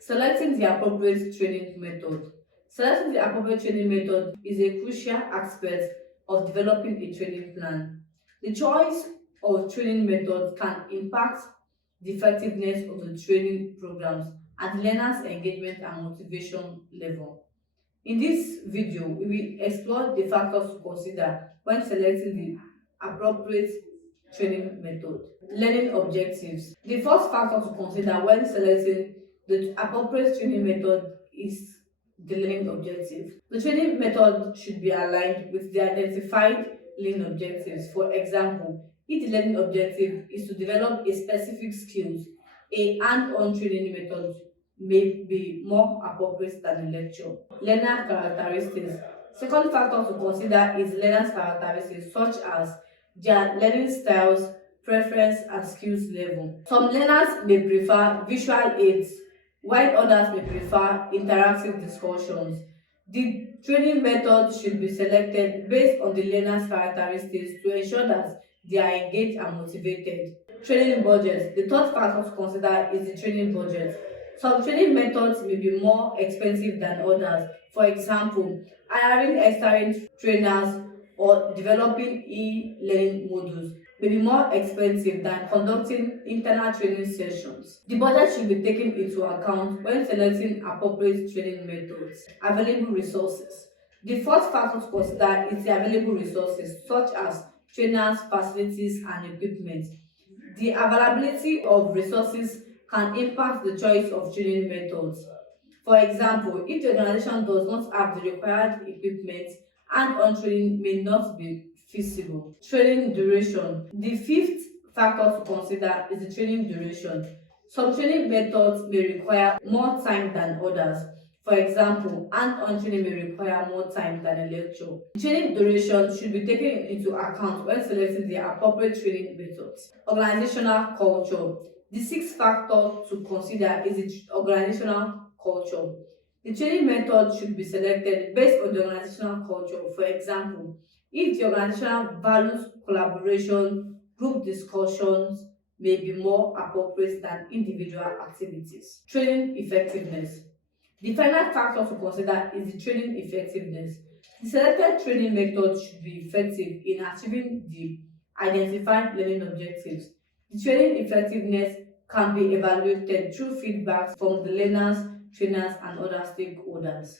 Selecting the appropriate training method. Selecting the appropriate training method is a crucial aspect of developing a training plan. The choice of training method can impact the effectiveness of the training programs and the learner's engagement and motivation level. In this video, we will explore the factors to consider when selecting the appropriate training method. Learning objectives. The first factor to consider when selecting the appropriate training method is the learning objective. The training method should be aligned with the identified learning objectives. For example, if the learning objective is to develop a specific skills, a hand-on training method may be more appropriate than a lecture. Learner characteristics. Second factor to consider is learner's characteristics such as their learning styles, preference, and skills level. Some learners may prefer visual aids, while others may prefer interactive discussions. The training method should be selected based on the learner's characteristics to ensure that they are engaged and motivated. Training budget. The third factor to consider is the training budget. Some training methods may be more expensive than others. For example, hiring experienced trainers or developing e-learning modules may be more expensive than conducting internal training sessions. The budget should be taken into account when selecting appropriate training methods. Available resources. The fourth factor to consider is the available resources such as trainers, facilities, and equipment. The availability of resources can impact the choice of training methods. For example, if the organization does not have the required equipment, hand-on training may not be feasible. Training duration. The fifth factor to consider is the training duration. Some training methods may require more time than others. For example, hand-on training may require more time than a lecture. Training duration should be taken into account when selecting the appropriate training methods. Organizational culture. The sixth factor to consider is the organizational culture. The training method should be selected based on the organizational culture. For example, if the organization values collaboration, group discussions may be more appropriate than individual activities. Training effectiveness. The final factor to consider is the training effectiveness. The selected training method should be effective in achieving the identified learning objectives. The training effectiveness can be evaluated through feedback from the learners, trainers, and other stakeholders.